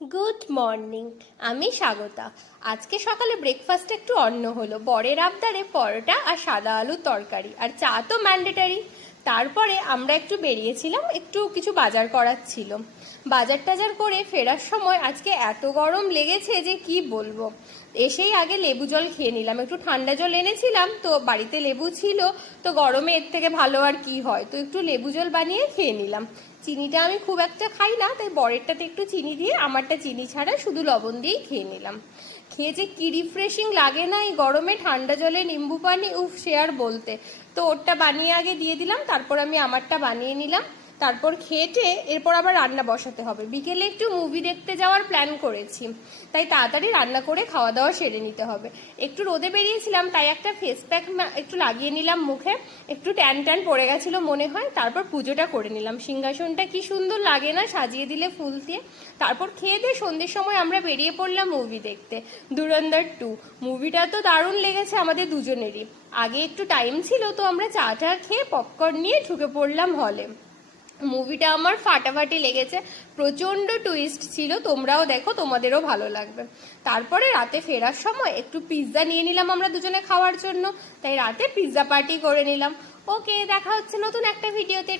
Good morning. আমি স্বাগতা। আজকে সকালে ব্রেকফাস্ট একটু অন্য হলো, বরের আবদারে পরোটা আর সাদা আলুর তরকারি, আর চা তো ম্যান্ডেটারি। তারপরে আমরা একটু বেরিয়েছিলাম, একটু কিছু বাজার করার ছিল। বাজার টাজার করে ফেরার সময় আজকে এত গরম লেগেছে যে কি বলবো। এসেই আগে লেবু জল খেয়ে নিলাম, একটু ঠান্ডা জল এনেছিলাম তো বাড়িতে লেবু ছিল, তো গরমে এর থেকে ভালো আর কি হয়, তো একটু লেবু জল বানিয়ে খেয়ে নিলাম। চিনিটা আমি খুব একটা খাই না, তাই বরেরটাতে একটু চিনি দিয়ে আমারটা চিনি ছাড়া শুধু লবণ দিয়েই খেয়ে নিলাম। খেয়ে যে কি রিফ্রেশিং লাগে না এই গরমে, ঠান্ডা জলে নিম্বু পানি, উফ সে আর বলতে। তো ওরটা বানিয়ে আগে দিয়ে দিলাম, তারপর আমি আমারটা বানিয়ে নিলাম। তারপর খেটে এরপর আবার রান্না বসাতে হবে। বিকেলে একটু মুভি দেখতে যাওয়ার প্ল্যান করেছি, তাই তাড়াতাড়ি রান্না করে খাওয়া দাওয়া সেরে নিতে হবে। একটু রোদে বেরিয়েছিলাম, তাই একটা ফেস প্যাক একটু লাগিয়ে নিলাম মুখে, একটু ট্যান ট্যান পড়ে গেছিলো মনে হয়। তারপর পুজোটা করে নিলাম। সিংহাসনটা কি সুন্দর লাগে না সাজিয়ে দিলে ফুল দিয়ে। তারপর খেয়ে দিয়ে সন্ধ্যের সময় আমরা বেরিয়ে পড়লাম মুভি দেখতে, ধুরন্ধর 2। মুভিটা তো দারুণ লেগেছে আমাদের দুজনেরই। আগে একটু টাইম ছিল, তো আমরা চা টা খেয়ে পপকর্ন নিয়ে ঢুকে পড়লাম হলে। মুভিটা আমার ফাটাফাটি লেগেছে, প্রচণ্ড টুইস্ট ছিল। তোমরাও দেখো, তোমাদেরও ভালো লাগবে। তারপরে রাতে ফেরার সময় একটু পিৎজা নিয়ে নিলাম আমরা দুজনে খাওয়ার জন্য, তাই রাতে পিৎজা পার্টি করে নিলাম। ওকে, দেখা হচ্ছে নতুন একটা ভিডিওতে।